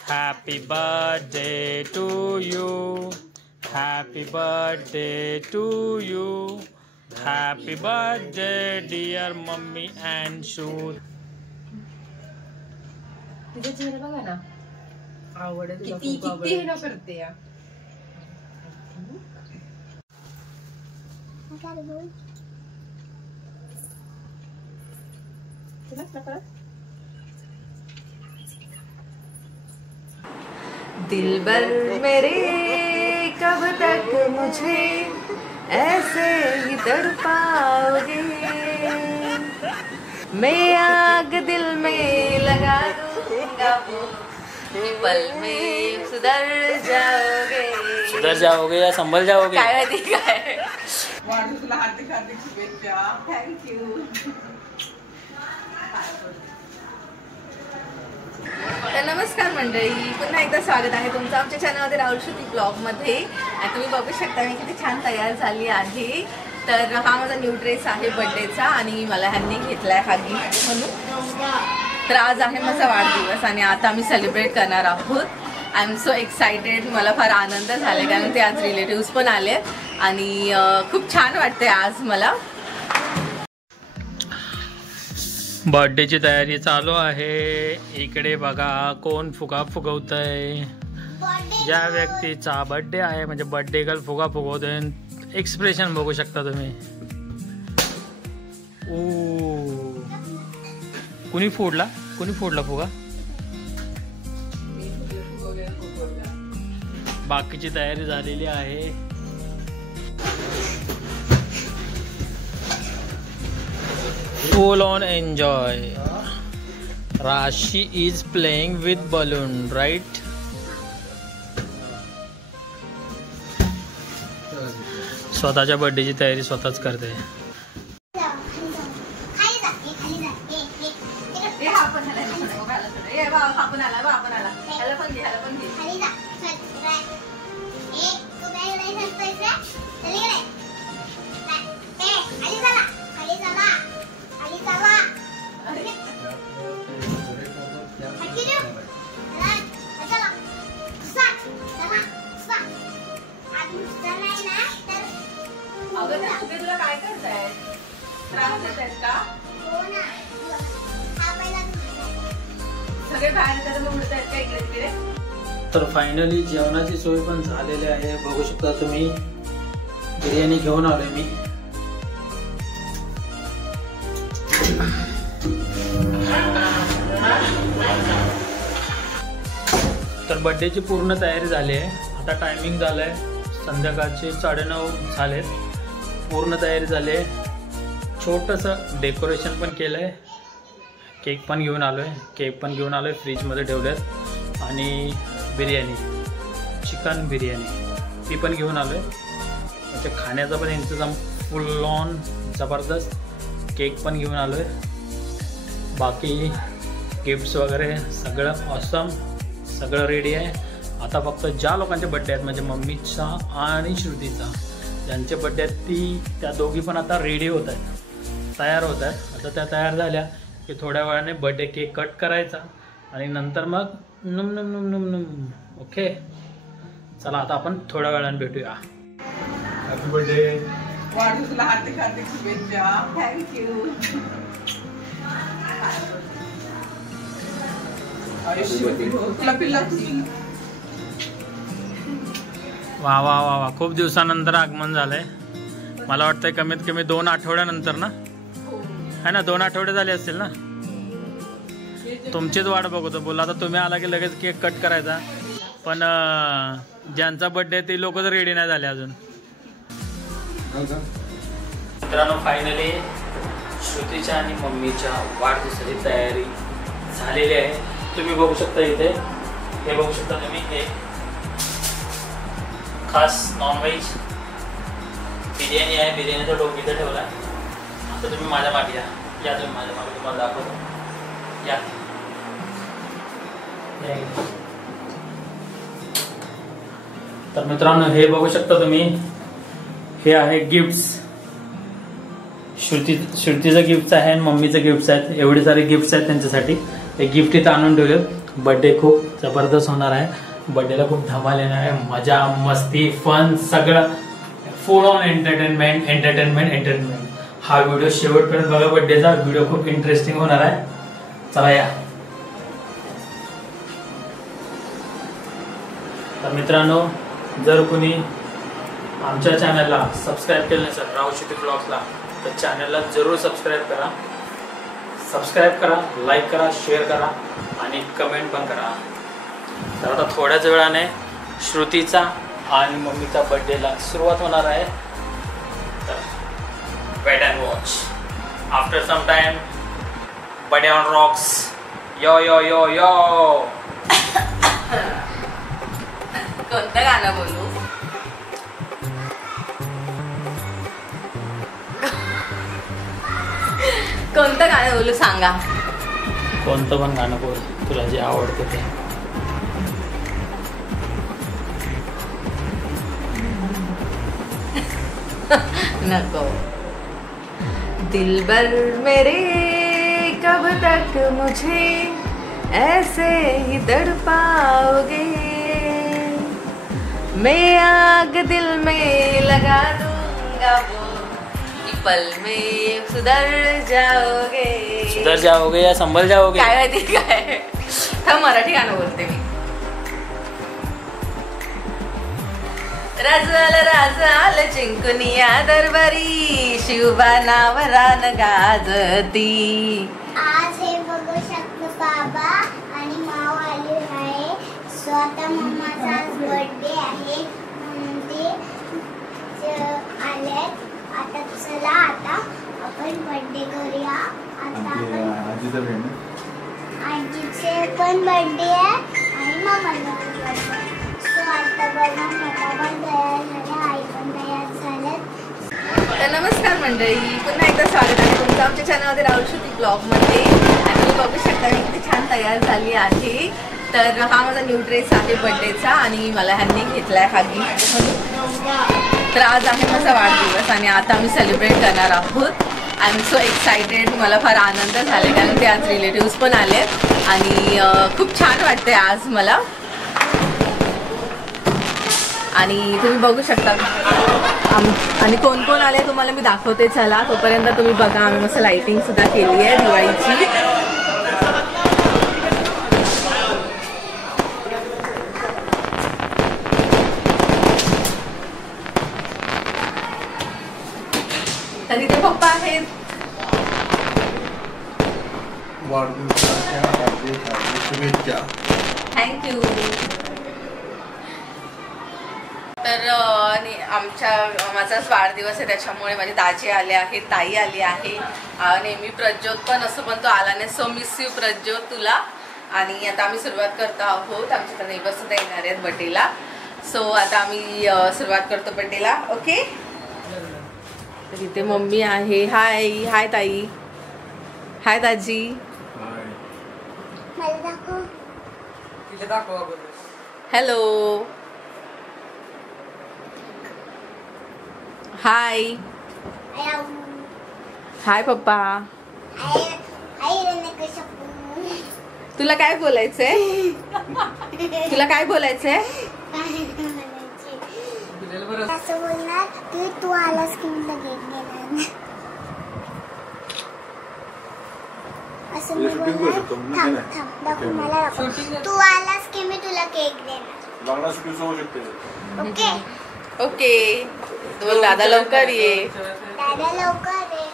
Happy birthday to you. Happy birthday to you. Happy birthday dear mummy and Shur. तिचा चेहरा बघा ना, आवड किती हे ना करते या. दिलबर मेरे कब तक मुझे ऐसे ही तड़पाओगे, मैं आग दिल में लगा दूंगा, पल में सुधर जाओगे या संभल जाओगे. काय माहिती काय. वाढदिवसाला हार्दिक हार्दिक शुभेच्छा. थँक्यू. तर नमस्कार मंडळी, पुन्हा एकदा स्वागत आहे तुमचं आमच्या चॅनलमध्ये राहुल श्रुती ब्लॉगमध्ये. आणि तुम्ही बघू शकता मी किती छान तयार झाली आहे. तर हा माझा न्यू ड्रेस आहे बर्थडेचा आणि मला ह्यांनी घेतलाय हा गिफ्ट म्हणून. तर आज आहे माझा वाढदिवस आणि आता आम्ही सेलिब्रेट करणार आहोत. I am so excited. मला फार आनंद झाला कारण ते आज रिलेटिव्स पण आले आणि खूप छान वाटते आज मला. बर्थडेची तयारी चालू आहे. इकडे बघा कोण फुगा फुगवत आहे. ज्या व्यक्तीचा बर्थडे आहे म्हणजे बर्थडे गर्ल फुगा फुगवतोय. एक्सप्रेशन बघू शकता तुम्ही. कुणी फोडला फुगा. बाकीची तयारी झालेली आहे. Full on enjoy. Rashi is playing with balloon, right? स्वतःच्या बर्थडेची तयारी स्वतःच करते. तुला काय करताय? त्रास देत आहेत का? सगळे बाहेर त्याला उडत आहेत का इकडे तिकडे. तर फायनली जेवणाची सोय पण झालेली आहे. बघू शकता तुम्ही. बिर्याणी घेऊन आलोय मी. तर बर्थडेची पूर्ण तयारी झाली आहे. आता टायमिंग झालंय संध्याकाळचे 9:30 झालेत. पूर्ण तयारी झाली आहे. छोटंसं डेकोरेशन पण केलं आहे. केक पण घेऊन आलो आहे. फ्रीजमध्ये ठेवलेत. आणि बिर्याणी, चिकन बिर्याणी ती पण घेऊन आलो आहे. म्हणजे खाण्याचा पण इंतजाम फुल ऑन जबरदस्त. केक पण घेऊन आलो आहे. बाकी गिफ्ट्स वगैरे सगळं ऑसम, सगळं रेडी आहे. आता फक्त ज्या लोकांचे बड्डे आहेत म्हणजे मम्मीचा आणि श्रुतीचा, ज्यांचे बड्डे आहेत त्या दोघी पण आता रेडी होत आहेत, तयार होत आहेत. आता त्या तयार झाल्या की थोड्या वेळाने बड्डे केक कट करायचा आणि नंतर मग नुम नुम नुम नुम नुम. ओके चला आता आपण थोड्या वेळाने भेटूया. Happy birthday. वाढदिवसाला हार्दिक हार्दिक शुभेच्छा. थँक्यू. वा वा वा वा. खूप दिवसानंतर आगमन झालंय. मला वाटतंय कमीत कमी 2 आठवड्यानंतर ना, है ना. 2 आठवडे झाले असतील ना. तुमचीच वाट बघतो. बोला आता तुम्ही आला की लगेच केक कट करायचा. पण ज्यांचा बर्थडे ते लोकच रेडी नाही झाले अजून. मित्रांनो फायनली श्रुतीच्या आणि मम्मीच्या वाढदिवसाची तयारी झालेली आहे. तुम्ही बघू शकता इथे. हे बघू शकता तुम्ही. हे खास नॉनव्हेज बिर्याणी आहे. बिर्याणीचा डोक इथे ठेवला. आता तुम्ही माझ्या मागे या. तुम्ही माझ्या मागे, तुम्हाला दाखवतो. या. तर मित्रांनो हे बघू शकता तुम्ही. हे आहे गिफ्ट्स. श्रुतीचं गिफ्ट आहे आणि मम्मीचं गिफ्ट आहेत. एवढे सारे गिफ्ट्स आहेत त्यांच्यासाठी. ते गिफ्ट इथं आणून ठेवले. बड्डे खूप जबरदस्त होणार आहे. बड्डेला खूप धमाल येणार आहे. मजा मस्ती फन सगळं फुल ऑन एंटरटेनमेंट. हा व्हिडिओ शेवटपर्यंत बघा. बड्डेचा व्हिडिओ खूप इंटरेस्टिंग होणार आहे. चला या. तर मित्रांनो, जर कोणी आमच्या चॅनलला सबस्क्राईब केलं नसेल राहुल शेट्टी ब्लॉग्सला, तर चॅनलला जरूर सबस्क्राईब करा, लाईक करा, शेअर करा आणि कमेंट पण करा. तर आता थोड्याच वेळाने श्रुतीचा आणि मम्मीचा बर्थडेला सुरुवात होणार आहे. तर wait and watch. After some time birthday on rocks. Yo yo yo yo. कोणतं गाणं बोलू? कोणतं गाणं बोलू सांगा. कोणतं पण गाणं बोल, तुला जे आवडतं ते. नको. दिलबर मेरे कब तक मुझे ऐसे ही तड़पाओगे, मैं आग दिल में लगा दूंगा वो कि पल में सुधर जाओगे या संभल जाओगे. काय माहिती काय. थांब, मराठी गाणं बोलते मी. राजाल चिंकुनिया दरबारी, शिवबा नावरान गाजती. आज हे बघू शकतो बाबा आणि माव आले आहे. स्वतः मम्माचा आज बर्थडे आहे म्हणून ते आले. आता चला आता आपण बर्थडे करूया. आता आपण आजीचे पण बर्थडे आहे आणि मामाचा पण बर्थडे. सो आता बघा मला पण तयार झाले, आई पण तयार झाल्यात. तर नमस्कार मंडळी, पुन्हा एकदा स्वागत आहे तुमचं आमच्या चॅनलमध्ये राहुल शेट्टी ब्लॉगमध्ये. आणि तुम्ही बघू शकता मी किती छान तयार झाली आहे. तर हा माझा न्यू ड्रेस आहे बर्थडेचा आणि मला ह्यांनी घेतला आहे हा गिफ्ट म्हणून. तर आज आहे माझा वाढदिवस आणि आता आम्ही सेलिब्रेट करणार आहोत. I am so excited. मला फार आनंद झाला कारण ते आज रिलेटिव्स पण आले आणि खूप छान वाटते आज मला. आणि तुम्ही बघू शकता आणि कोण कोण आले तुम्हाला मी दाखवते. चला तोपर्यंत तुम्ही बघा. आम्ही मस्त लाइटिंग सुद्धा केली आहे दिवाळीची. तर इथे पप्पा आहेत. थँक्यू. तर माझाच वाढदिवस आहे त्याच्यामुळे माझे दाजी आले आहेत, ताई आली आहे. नेहमी प्रज्योत पण असं पण तो आला नाही. सो मिस यू प्रज्योत तुला. आणि आता आम्ही सुरुवात करतो आहोत. आमच्या नेबर्स सुद्धा येणार आहेत बर्थडेला. सो आता आम्ही सुरुवात करतो बर्थडेला. ओके. तर इथे मम्मी आहे. हाय ताई. हाय दाजी. मला दाखव. हॅलो. हाय पप्पा. तुला काय बोलायचंय? असं बोलणार की तू आलास की मी लगेच घेणार. असं मी बोलणार. थांब दाखव मला. तू आलास की मी तुला केक देणार. Okay okay. बोल दादा लवकर ये. दादा लवकर ये.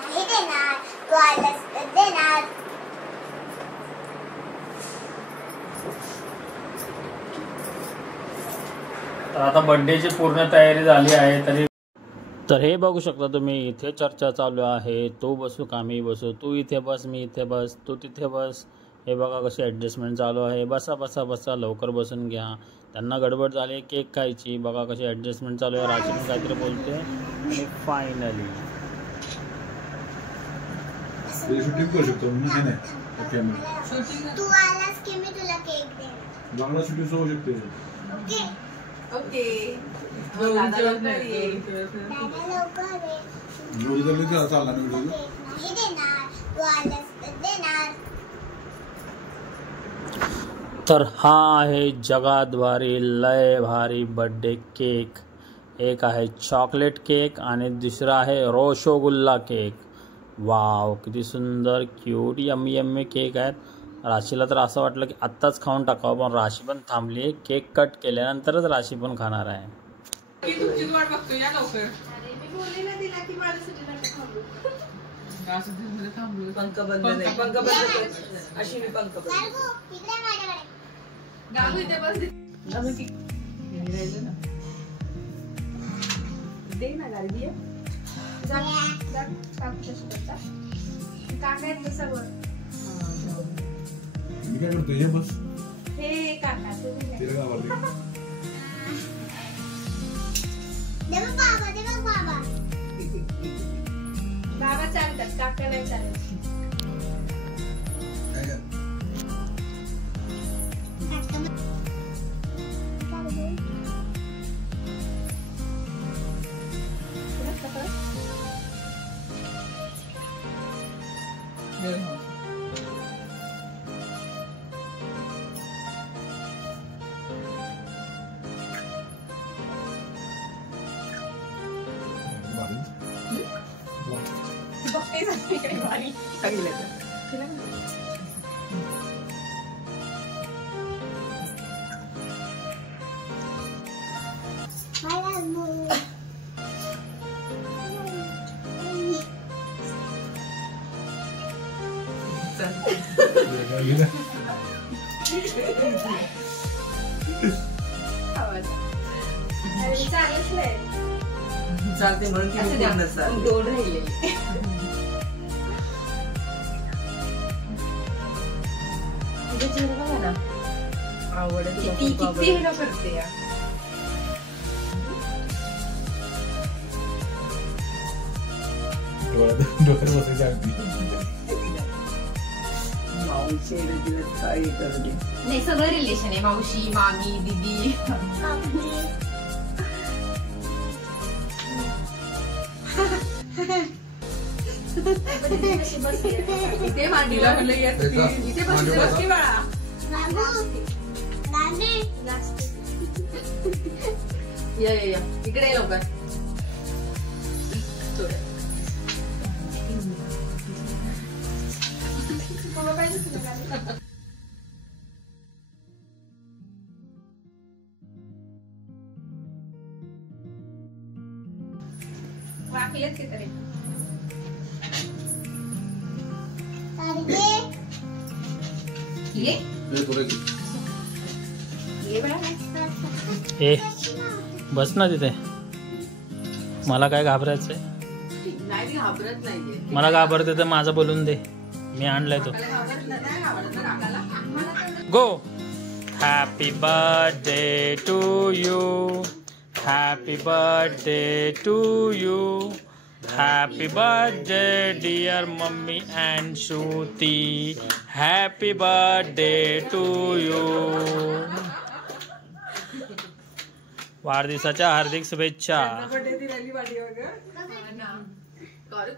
नाही देणार. तू आलास तर देणार. तर आता बर्थडेची पूर्ण तयारी झाली आहे. तरी तर हे बघू शकता तुम्ही. इथे चर्चा चालू आहे. तो बसू का मी बसू, तू इथे बस मी इथे बस, तू तिथे बस. हे बघा कशी ॲडजस्टमेंट चालू आहे. बसा लवकर बसून घ्या. त्यांना गडबड झाली केक खायची. बघा कशी ॲडजस्टमेंट चालू आहे. राशीन काहीतरी बोलते आणि फायनली तू आलास की मी तुला केक देणार. Okay okay. दादा लवकर ये. दादा लवकर ये. नाही देणार. तू आलास तर देणार. तर हा आहे जगात भारी लय भारी बर्थडे केक. एक आहे चॉकलेट केक आणि दुसरा आहे रसगुल्ला केक. वाव, किती सुंदर क्यूट यम्मी यम्मी केक आहेत. राशीला तर असं वाटलं की आत्ताच खाऊन टाकावं, पण राशी पण थांबली आहे. केक कट केल्यानंतरच राशी पण खाणार आहे. तुमची वाट बघतो या लवकर. मी बोलले ना तिला की माझ्यासाठी नका थांबू. पंख बंद अशी मी पंख बंद. गागू इथे बस. दे ना गाडी दे. जा काकूच्या सोबत. काका आहेत सगळं. मी काय करतो हे बस हे काका तुम्ही तिला गावाला दे बाबा बाबा चालतात काका नाही चालत. चालते म्हणून ती पूर्ण दोन राहिले. आवड किती हे करते या. डोक्यात बसायची अगदी माऊचे दिवस काय करते नाही सगळं रिलेशन आहे. मावशी मामी दीदी. इथे मांडीला इथे बसली बाळा. या इकडे ये लवकर. वाकलेच की तरी ए बस ना तिथे. मला काय घाबरायचंय? नाही घाबरत नाहीये. मला घाबरते तर माझं बोलून दे, मी आणलाय तो. Go. Happy birthday to you. Happy birthday to you. Happy birthday dear mummy and Shruti. Happy birthday to you. वाढदिवसाच्या हार्दिक शुभेच्छा.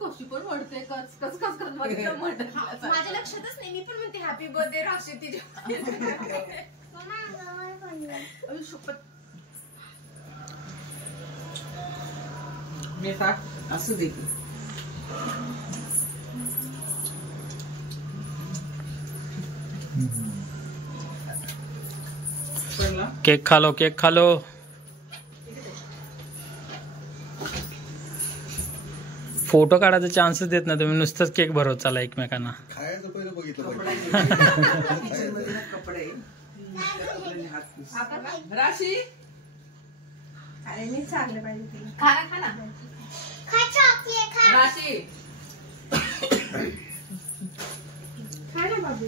कशी पण म्हणते कस कस कस कस माझ्या लक्षातच नाही. मी पण म्हणते हॅपी बर्थडे राशी तिच्या. मी असू दे की केक खा लो, केक खा लो. फोटो काढायचा चान्सच देत नाही तुम्ही, नुसतंच केक भरवत चाला एकमेकांना. खायचं पहिलं बघितलं किचन मध्ये कपडे राशी मी चालले पाहिजे. खाना खाना राशी खा ना बाबू.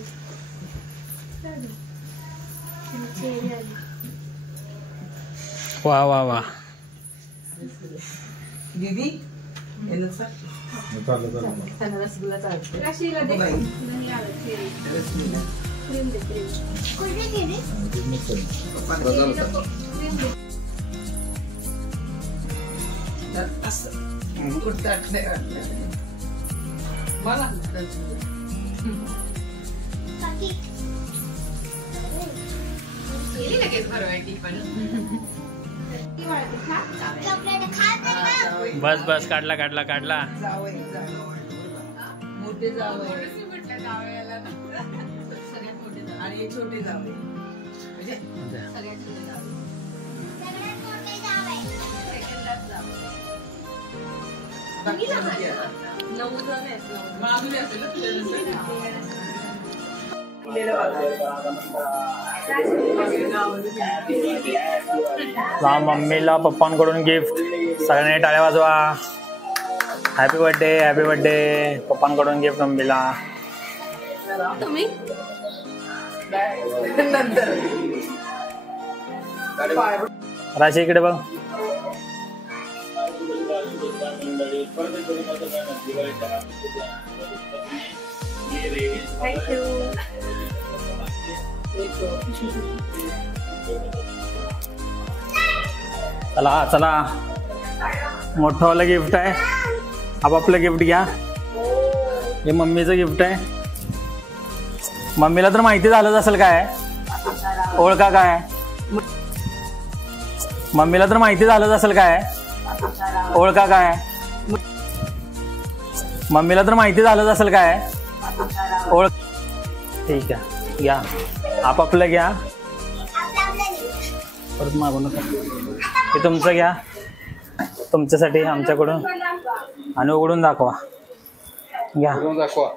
वा वा वा. दीदी चाललं रसगुल्ला चालतो. राशीला दे. नाही आवडत रसगुल्ला क्रीम दे क्रीम. असं कुठं टाकलं मला लगेच भरवायची पण चॉकलेट खाते ना. बस बस काढला काढला काढला. जावई मोठे जावई सगळ्यात मोठे जावई. आणि हे छोटे जावई म्हणजे सगळ्यात छोटे जावई. सगळ्यात मोठे जावई. सेकंदात जावई. बाकी किती लहान सगळे आहे आहेत. आता? 9 जण आहेत 9. मग अजून असेल ना तुझ्यानंतर मम्मीला पप्पांकडून गिफ्ट. सगळ्यांनी टाळ्या वाजवा. हॅपी बर्थडे पप्पांकडून गिफ्ट मम्मीला. तुम्ही नंतर राशी इकडे बघ. थँक्यू. चला चला मोठंवालं गिफ्ट आहे. आपापलं गिफ्ट घ्या. हे मम्मीचं गिफ्ट आहे. मम्मीला तर माहिती झालंच असेल काय ओळखा काय. मम्मीला तर माहिती झालंच असेल काय ओळखा काय. मम्मीला तर माहिती झालंच असेल काय ओळख. ठीक आहे घ्या आपापलं घ्या. परत मागू नका. हे तुमचं घ्या तुमच्यासाठी आमच्याकडून आणि उघडून दाखवा. घ्या दाखवा.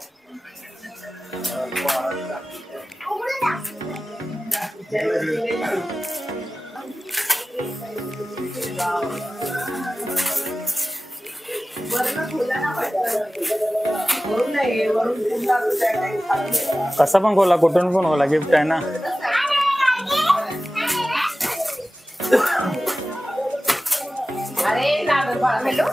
वरून नाही वरून पुन्हा दुसऱ्या टाईप खाली. कसा पण खोला कुठून पण खोला गिफ्ट आहे ना. अरे लागल बाळा. हॅलो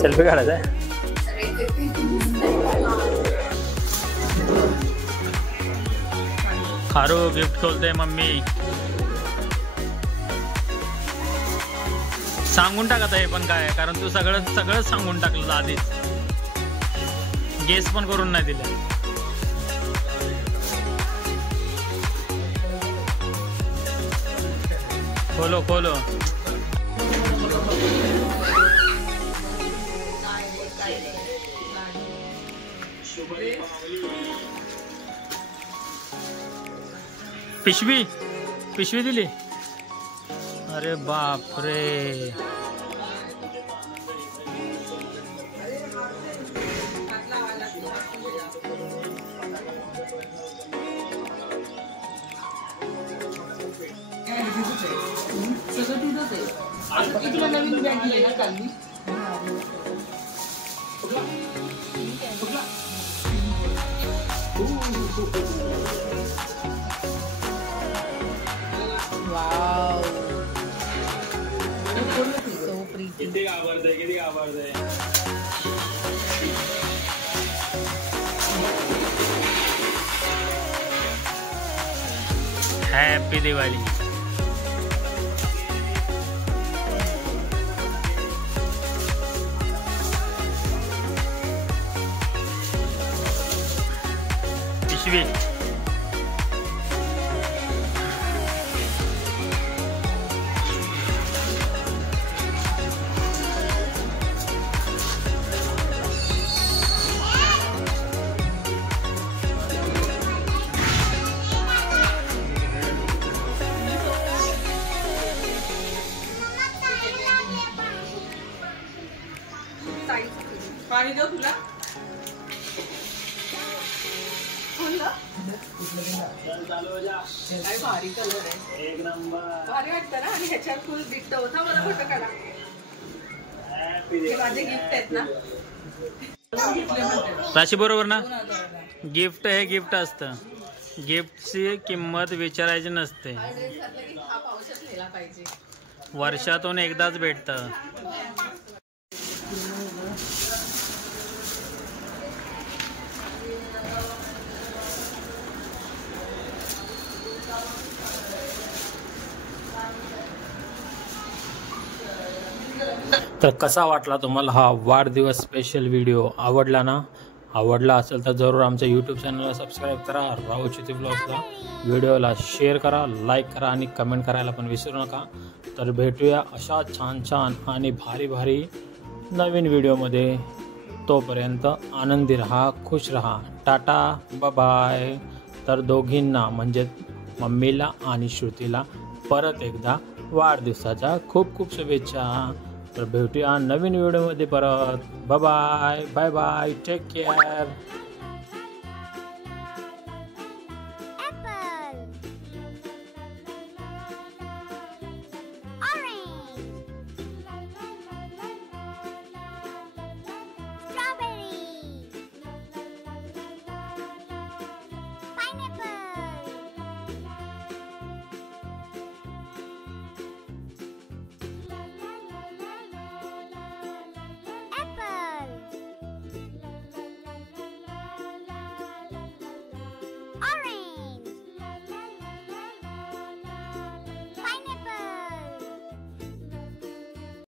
सेल्फी काढायचा आहे. खारू गिफ्ट खोलते मम्मी. सांगून टाकत आहे पण काय कारण तू सगळंच सांगून टाकलं आधीच. गेस पण करून नाही दिलं. खोलो खोलो. पिशवी दिली. अरे बाप रे. सगळं तिथंच आहे. आता ती तुला नवीन बॅग दिली ना काल मी. Wow so pretty. किती आवडते. हॅपी दिवाळी. पिशवी. पाणी देऊ तुला. काय भारी कलर आहे. एक नंबर. भारी वाटतं ना आणि ह्याच्यात फुल दिसतं होता. मला फोटो काढा. हे माझे गिफ्ट आहेत ना. घेतले म्हणते. राशी बरोबर ना. गिफ्ट हे गिफ्ट असतं. गिफ्टची किंमत विचारायची नसते, हा ड्रेस घातला की हा पावसात नेला पाहिजे. वर्षातून एकदाच भेटतं. तर कसा वाटला तुम्हाला हा वाढदिवस स्पेशल व्हिडिओ? आवडला ना? आवडला असेल तर जरूर आमच्या यूट्यूब चॅनलला सबस्क्राईब करा, राहुल क्षिती ब्लॉग्सला व्हिडिओला शेअर करा, लाईक करा आणि कमेंट करायला पण विसरू नका. तर भेटूया अशा छान छान आणि भारी भारी नवीन व्हिडिओमध्ये. तोपर्यंत आनंदी राहा, खुश राहा. टाटा, बाय. तर दोघींना म्हणजे मम्मीला आणि श्रुतीला परत एकदा वाढदिवसाच्या खूप खूप शुभेच्छा. तर भेटूया नवीन व्हिडिओमध्ये परत. Bye bye, take care.